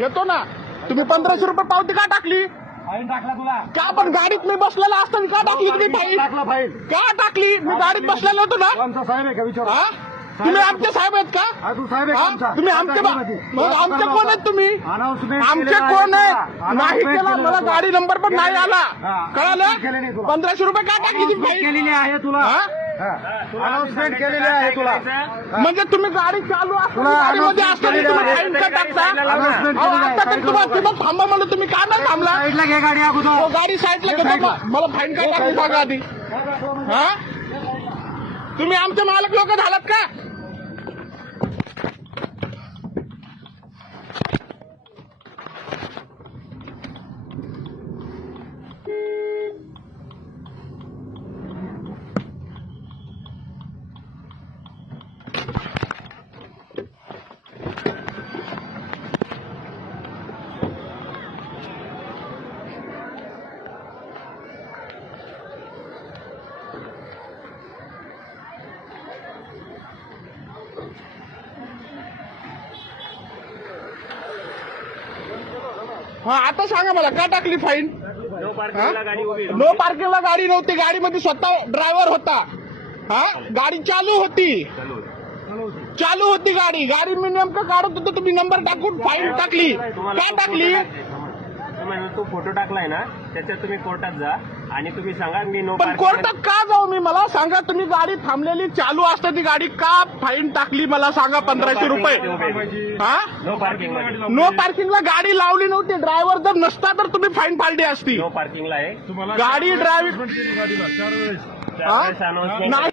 येतो ना. तुम्ही 1500 रुपये पावती का टाकली? फाईन टाकला तुला का? पण गाडीत मी बसलेला असताना का टाकली तुम्ही फाईन? टाकला फाईन का टाकली? मी गाडीत बसलेलो होतो ना. आमचा साहेब आहे का विचार? हा? तुम्ही आमचे साहेब आहेत का? तू साहेब आहे हा? आमचा? तुम्ही आमचे मग आमचे कोण आहेत तुम्ही? अनाउन्समेंट आमचे कोण आहेत? नाही केला. मला गाडी नंबर पण नाही आला. कळालं? केलेली आहे तुला. 1500 रुपये का टाकली ती फाईन? केलेली आहे तुला. हा? अनाउन्समेंट केलेली आहे तुला. म्हणजे तुम्ही गाडी चालू असताना गाडीमध्ये असताना तुम्ही फाईन का टाकता? Announcement अहो, केलेली आहे. आता तर तुम्हाला तिथं थांबा म्हणलं, तुम्ही का नाही थांबला? साईडला घे गाडी अगोदर. तो गाडी साईडला घेतो. मला फाईन काय टाकली सांगा आधी. हा? तुम्ही आमचे मालक लोक झालात का? हा, आता सांगा मला का टाकली फाईन? नो पार्किंगला गाडी नव्हती. गाडीमध्ये स्वतः ड्रायव्हर होता. हा, गाडी चालू होती गाडी मी नेमकं काढत होतो. तुम्ही नंबर टाकून फाईन टाकली. का टाकली? तो फोटो टाकलाय ना, त्याच्यात तुम्ही कोर्टात जा आणि तुम्ही सांगा मी नो पण कोर्टात का जाऊ मी? मला सांगा, तुम्ही गाडी थांबलेली चालू असता ती गाडी का फाईन टाकली? मला सांगा. 1500 रुपये. हा? नो पार्किंग नो पार्किंगला गाडी लावली नव्हती. ड्रायव्हर जर नसता तर तुम्ही फाईन फाडली असती. नो पार्किंगला आहे. गाडी ड्रायव्हिंग नाही.